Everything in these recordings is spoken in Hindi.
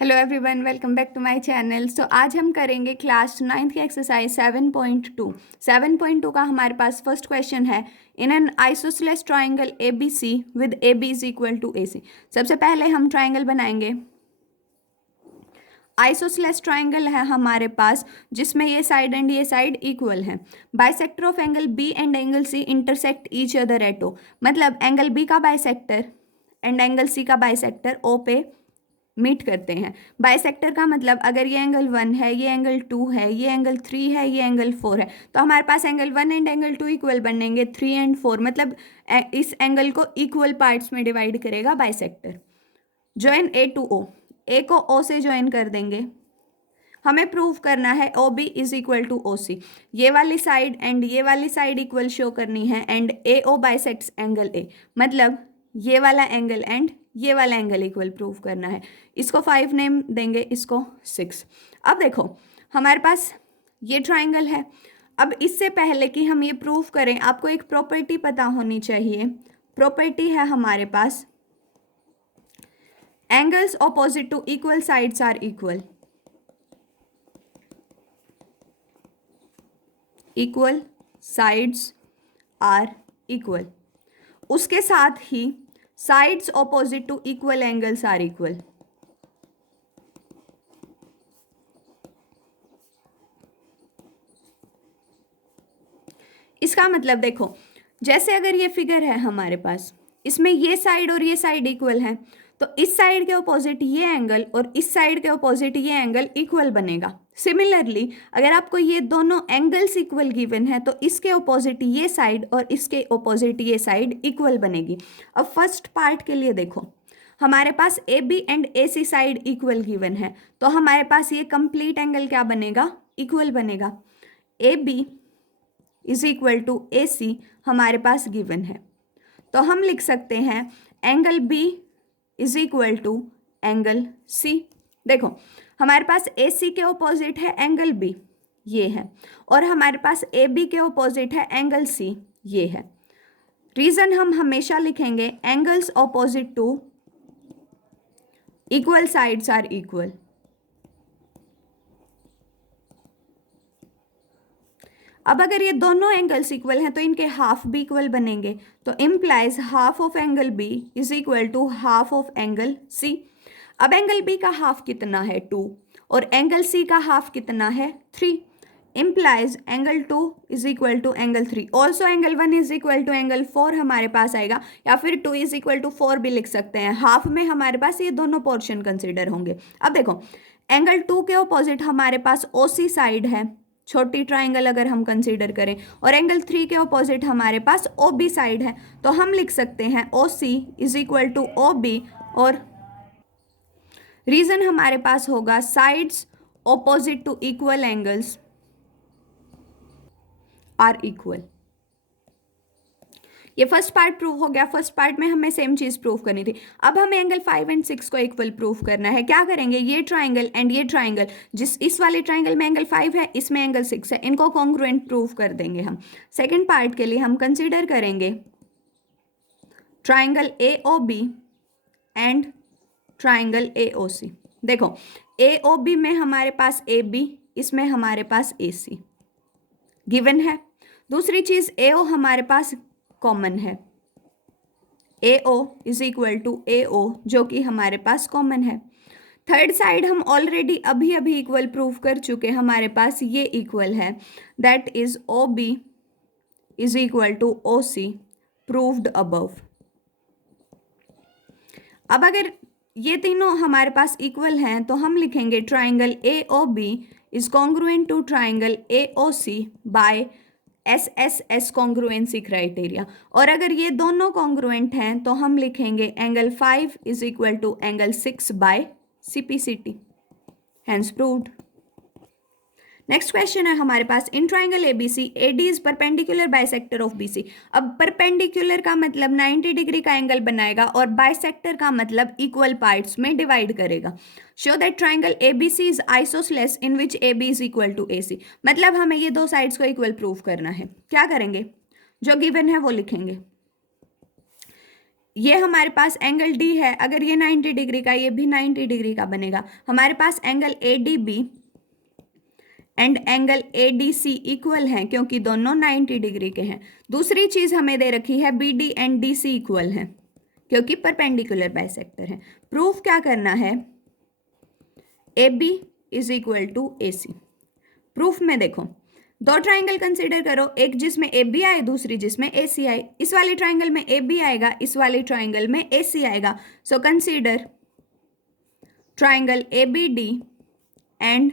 Hello everyone, welcome back to my channel. So आज हम करेंगे क्लास 9th की एक्सरसाइज 7.2। 7.2 का हमारे पास फर्स्ट क्वेश्चन है, in an isosceles triangle A B C with A B is equal to A C. सबसे पहले हम ट्राइंगल बनाएंगे। आइसोसेलेस ट्राइंगल है हमारे पास जिसमें ये साइड एंड ये साइड इक्वल है। Bisector of angle B and angle C intersect each other at O, मतलब एंगल बी का बाइसेक्टर एंड एंगल सी का बाइसेक्टर ओ पे मीट करते हैं। बाइसेक्टर का मतलब अगर ये एंगल 1 है, ये एंगल 2 है, ये एंगल 3 है, ये एंगल 4 है, तो हमारे पास एंगल 1 एंड एंगल 2 इक्वल बनेंगे, 3 एंड 4, मतलब इस एंगल को इक्वल पार्ट्स में डिवाइड करेगा बाइसेक्टर। ज्वाइन ए टू ओ, ए को ओ से ज्वाइन कर देंगे। हमें प्रूव करना है O B is equal to O C. ये वाली साइड एंड ये वाली साइड इक्वल शो करनी है and A O bisects angle A, मतलब ये वाला एंगल एंड ये वाला एंगल इक्वल प्रूव करना है। इसको 5 नेम देंगे, इसको 6। अब देखो हमारे पास ये ट्राइंगल है। अब इससे पहले कि हम ये प्रूव करें आपको एक प्रॉपर्टी पता होनी चाहिए। प्रॉपर्टी है हमारे पास, angles opposite to equal sides are equal. Equal sides are equal, उसके साथ ही sides opposite to equal angles are equal. इसका मतलब देखो, जैसे अगर ये फिगर है हमारे पास, इसमें ये साइड और ये साइड इक्वल है, तो इस साइड के ऑपोजिट ये एंगल और इस साइड के ऑपोजिट ये एंगल इक्वल बनेगा। सिमिलरली अगर आपको ये दोनों एंगल्स इक्वल गिवन है तो इसके ऑपोजिट ये साइड और इसके ऑपोजिट ये साइड इक्वल बनेगी। अब फर्स्ट पार्ट के लिए देखो, हमारे पास A B and A C side equal given है, तो हमारे पास ये कंप्लीट एंगल क्या बनेगा, इक्वल बनेगा। A B is equal to A C हमारे पास गिवन है, तो हम लिख सकते हैं angle B is equal to angle C. देखो हमारे पास ए सी के ऑपोजिट है एंगल बी, ये है, और हमारे पास ए बी के ऑपोजिट है एंगल सी, ये है। रीजन हम हमेशा लिखेंगे angles opposite to equal sides are equal. अब अगर ये दोनों एंगल्स इक्वल हैं तो इनके हाफ भी इक्वल बनेंगे, तो implies half of angle B is equal to half of angle C. अब एंगल बी का हाफ कितना है 2 और एंगल सी का हाफ कितना है 3, implies angle 2 is equal to angle 3। Also angle 1 is equal to angle 4 हमारे पास आएगा, या फिर 2 इज इक्वल टू 4 भी लिख सकते हैं। हाफ में हमारे पास ये दोनों पोर्शन कंसिडर होंगे। अब देखो एंगल 2 के ऑपोजिट हमारे पास ओ सी साइड है, छोटी ट्राइंगल अगर हम कंसीडर करें, और एंगल 3 के ऑपोजिट हमारे पास ओ बी साइड है, तो हम लिख सकते हैं O C is equal to O B, और रीजन हमारे पास होगा sides opposite to equal angles are equal. ये फर्स्ट पार्ट प्रूव हो गया। फर्स्ट पार्ट में हमें सेम चीज प्रूव करनी थी। अब हमें एंगल 5 एंड 6 को इक्वल प्रूव करना है। क्या करेंगे, ये ट्राइंगल एंड ये ट्राइंगल, जिस इस वाले ट्राइंगल में एंगल 5 है, इसमें एंगल 6 है, इनको कॉन्ग्रुएंट प्रूव कर देंगे हम। सेकेंड पार्ट के लिए हम कंसिडर करेंगे triangle A O B and triangle A O C. देखो ए ओ बी में हमारे पास ए बी, इसमें हमारे पास ए सी गिवन है। दूसरी चीज ए ओ हमारे पास कॉमन है, ए ओ इज इक्वल टू ए ओ, जो कि हमारे पास कॉमन है। थर्ड साइड हम ऑलरेडी अभी अभी इक्वल प्रूव कर चुके, हमारे पास ये इक्वल है, that is O B is equal to O C, proved above. अब अगर ये तीनों हमारे पास इक्वल हैं तो हम लिखेंगे triangle A O B is congruent to triangle A O C by S S S congruency criteria. और अगर ये दोनों कॉन्ग्रुएंट हैं तो हम लिखेंगे angle 5 is equal to angle 6 by CPCT, hence proved. Next question है हमारे पास, in triangle ABC AD is perpendicular bisector of BC. अब परपेंडिकुलर का मतलब 90 डिग्री का एंगल बनाएगा और बाइसेक्टर का मतलब इक्वल पार्ट्स में डिवाइड करेगा। Show that triangle ABC is isosceles in which A B is equal to A C, मतलब हमें ये दो साइड्स को इक्वल प्रूव करना है। क्या करेंगे, जो गिवन है वो लिखेंगे। ये हमारे पास एंगल डी है, अगर ये 90 डिग्री का, ये भी 90 डिग्री का बनेगा। हमारे पास angle A D B and angle A D C equal हैं क्योंकि दोनों 90 डिग्री के हैं। दूसरी चीज हमें दे रखी है B D and D C equal हैं क्योंकि परपेंडिकुलर बाइसेक्टर है। प्रूफ क्या करना है, A B is equal to A C. Proof में देखो, दो ट्राइंगल कंसीडर करो, एक जिसमें ए बी आए, दूसरी जिसमें ए सी आए। इस वाले ट्राइंगल में ए बी आएगा, इस वाले ट्राइंगल में ए सी आएगा। So consider triangle A B D and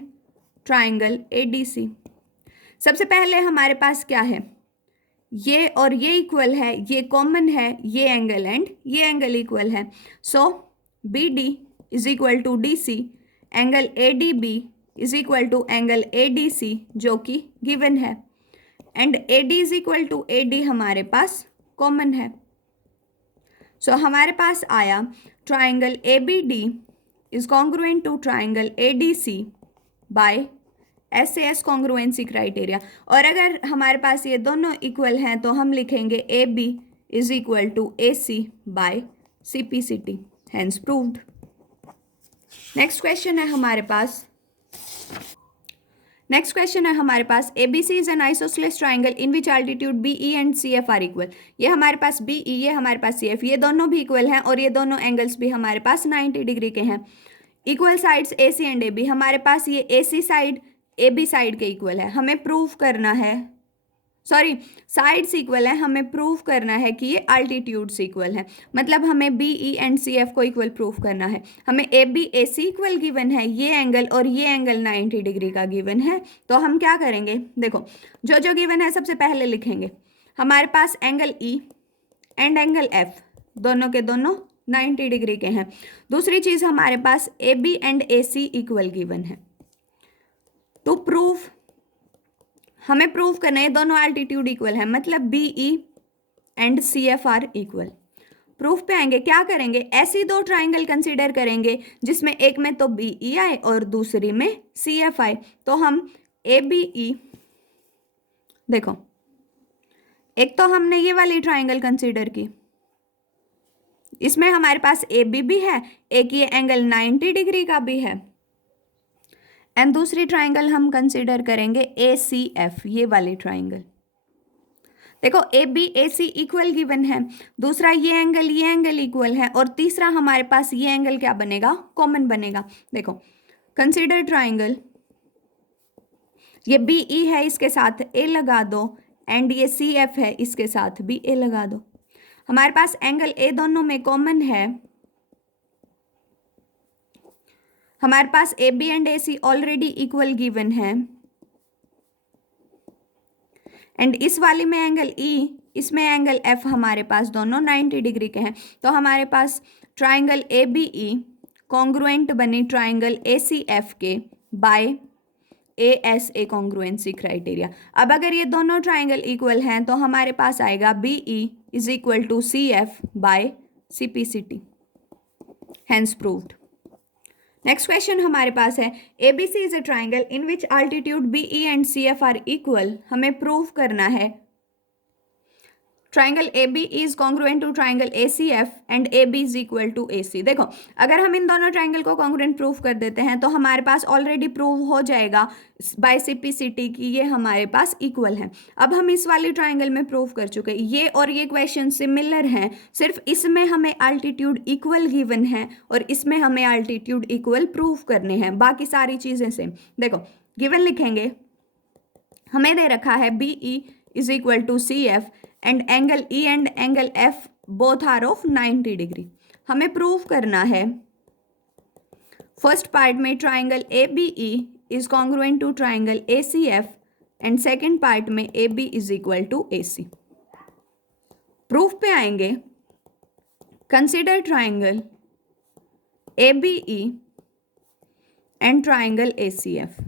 triangle A D C. सबसे पहले हमारे पास क्या है, ये और ये इक्वल है, ये कॉमन है, ये एंगल एंड ये एंगल इक्वल है। So B D is equal to D C, angle A D B is equal to angle A D C जो कि गिवन है, and A D is equal to A D हमारे पास कॉमन है। सो हमारे पास आया triangle A B D is congruent to triangle A D C by SAS congruency criteria. और अगर हमारे पास ये दोनों इक्वल हैं तो हम लिखेंगे A B is equal to A C by CPCT, hence proved. Next question है हमारे पास, ABC is an isosceles triangle in which altitude BE and CF are equal. ये हमारे पास BE, ये हमारे पास CF, ये दोनों भी इक्वल हैं और ये दोनों एंगल्स भी हमारे पास 90 डिग्री के हैं। Equal sides AC and AB, हमारे पास ये AC साइड AB साइड के इक्वल है, हमें प्रूव करना है, सॉरी साइड्स इक्वल है, हमें प्रूव करना है कि ये अल्टीट्यूड्स इक्वल है। मतलब हमें BE एंड CF को इक्वल प्रूव करना है। हमें AB AC इक्वल गिवन है, ये एंगल और ये एंगल 90 डिग्री का गिवन है। तो हम क्या करेंगे, देखो जो जो गिवन है सबसे पहले लिखेंगे। हमारे पास angle E and angle F दोनों के दोनों 90 डिग्री के हैं। दूसरी चीज़ हमारे पास AB and AC equal given है। तो प्रूफ, हमें प्रूफ करना है दोनों एल्टीट्यूड इक्वल है, मतलब BE and CF are equal. Proof पे आएंगे, क्या करेंगे, ऐसी दो ट्राइंगल कंसीडर करेंगे जिसमें एक में तो BE आए और दूसरी में CF आए। तो हम ABE, देखो एक तो हमने ये वाली ट्राइंगल कंसीडर की, इसमें हमारे पास AB भी है, एक ये एंगल 90 डिग्री का भी है, एंड दूसरी ट्राइंगल हम कंसीडर करेंगे ACF, ये वाली ट्राइंगल। देखो AB AC इक्वल गिवन है, दूसरा ये एंगल इक्वल है, और तीसरा हमारे पास ये एंगल क्या बनेगा, कॉमन बनेगा। देखो कंसीडर ट्राइंगल, ये BE है, इसके साथ A लगा दो, एंड ये CF है, इसके साथ भी A लगा दो। हमारे पास एंगल A दोनों में कॉमन है, हमारे पास AB and AC already equal given है, एंड इस वाली में एंगल E, इसमें एंगल F हमारे पास दोनों 90 डिग्री के हैं। तो हमारे पास ट्राइंगल ABE कॉन्ग्रुएंट बनी ट्राइंगल ACF के बाय ASA कॉन्ग्रुएंसी क्राइटेरिया। अब अगर ये दोनों ट्राइंगल इक्वल हैं तो हमारे पास आएगा BE is equal to CF by CPCT, hence proved. Next question हमारे पास है, ABC is a triangle in which altitude BE and CF are equal. हमें प्रूव करना है triangle AB is congruent to triangle ACF and AB is equal to AC। देखो अगर हम इन दोनों ट्राइंगल को कॉन्ग्रुएंट प्रूव कर देते हैं तो हमारे पास ऑलरेडी प्रूव हो जाएगा बाय CPCT कि ये हमारे पास इक्वल है। अब हम इस वाली ट्राइंगल में प्रूव कर चुके, ये और ये क्वेश्चन सिमिलर हैं, सिर्फ इसमें हमें अल्टीट्यूड इक्वल गिवन है और इसमें हमें अल्टीट्यूड इक्वल प्रूव करने हैं, बाकी सारी चीज़ें सेम। देखो गिवन लिखेंगे, हमें दे रखा है BE is equal to CF and angle E and angle F both are of 90 degree. हमें प्रूव करना है फर्स्ट पार्ट में triangle ABE is congruent to triangle ACF and second part में AB is equal to AC। Proof पे आएंगे, consider triangle ABE and triangle ACF।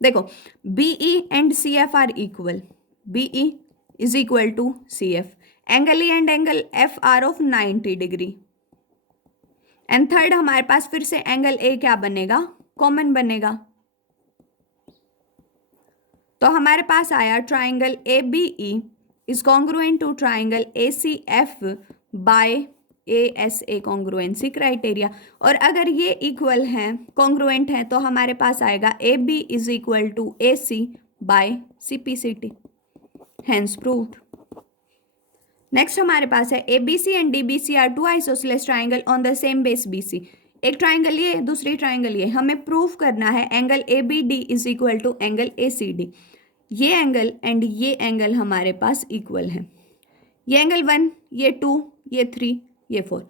देखो BE and CF are equal, BE is equal to CF, angle E and angle F are of 90 degree, and third हमारे पास फिर से एंगल A क्या बनेगा, कॉमन बनेगा। तो हमारे पास आया triangle ABE is congruent to triangle ACF by ASA congruency criteria. और अगर ये इक्वल हैं, कॉन्ग्रुएंट हैं, तो हमारे पास आएगा AB is equal to AC by CPCT, hence proved. Next हमारे पास है ABC and DBC are two isosceles triangle on the same base BC। एक ट्राइंगल ये, दूसरी ट्राइंगल ये, हमें प्रूव करना है angle ABD is equal to angle ACD। ये एंगल एंड ये एंगल हमारे पास इक्वल है। ये एंगल 1, ये 2, ये 3, ये 4।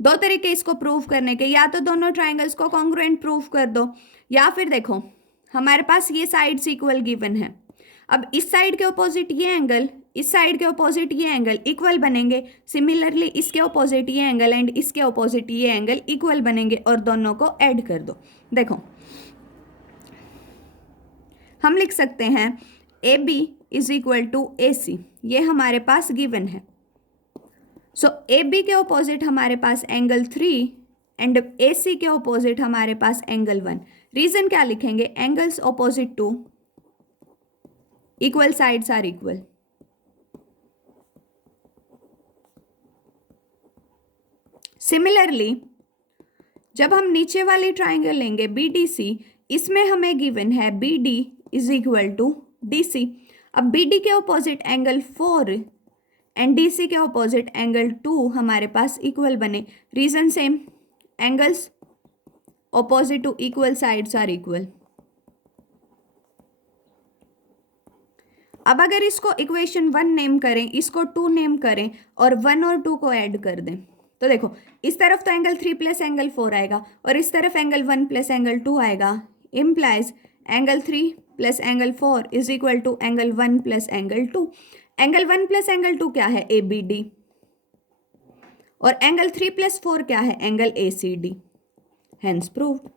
दो तरीके इसको प्रूव करने के, या तो दोनों ट्राइंगल्स को कॉन्ग्रुएंट प्रूव कर दो, या फिर देखो हमारे पास ये साइड्स इक्वल गिवन है। अब इस साइड के ऑपोजिट ये एंगल, इस साइड के ऑपोजिट ये एंगल इक्वल बनेंगे। सिमिलरली इसके ऑपोजिट ये एंगल एंड इसके ऑपोजिट ये एंगल इक्वल बनेंगे, और दोनों को ऐड कर दो। देखो हम लिख सकते हैं AB is equal to AC, ये हमारे पास गिवन है। सो AB के ऑपोजिट हमारे पास एंगल 3 एंड AC के ऑपोजिट हमारे पास एंगल 1। रीजन क्या लिखेंगे? Angles opposite to equal sides are equal. Similarly जब हम नीचे वाली ट्राइंगल लेंगे BDC, इसमें हमें गिवन है BD is equal to DC। अब BD के ऑपोजिट एंगल 4 एंड DC के ऑपोजिट एंगल 2 हमारे पास इक्वल बने। Reason same, angles opposite to equal sides are equal. अब अगर इसको इक्वेशन 1 नेम करें, इसको 2 नेम करें और 1 और 2 को ऐड कर दें, तो देखो इस तरफ तो एंगल 3 प्लस एंगल 4 आएगा और इस तरफ एंगल 1 प्लस एंगल 2 आएगा। Implies angle 3 plus angle 4 is equal to angle 1 plus angle 2। Angle 1 plus angle 2 क्या है? ABD। और एंगल 3 प्लस 4 क्या है? Angle ACD, hence proved.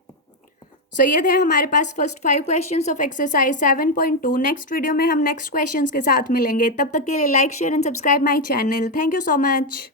So ये थे हमारे पास first 5 questions of exercise 7.2। Next video में हम नेक्स्ट क्वेश्चंस के साथ मिलेंगे। तब तक के लिए like, share and subscribe my channel. Thank you so much.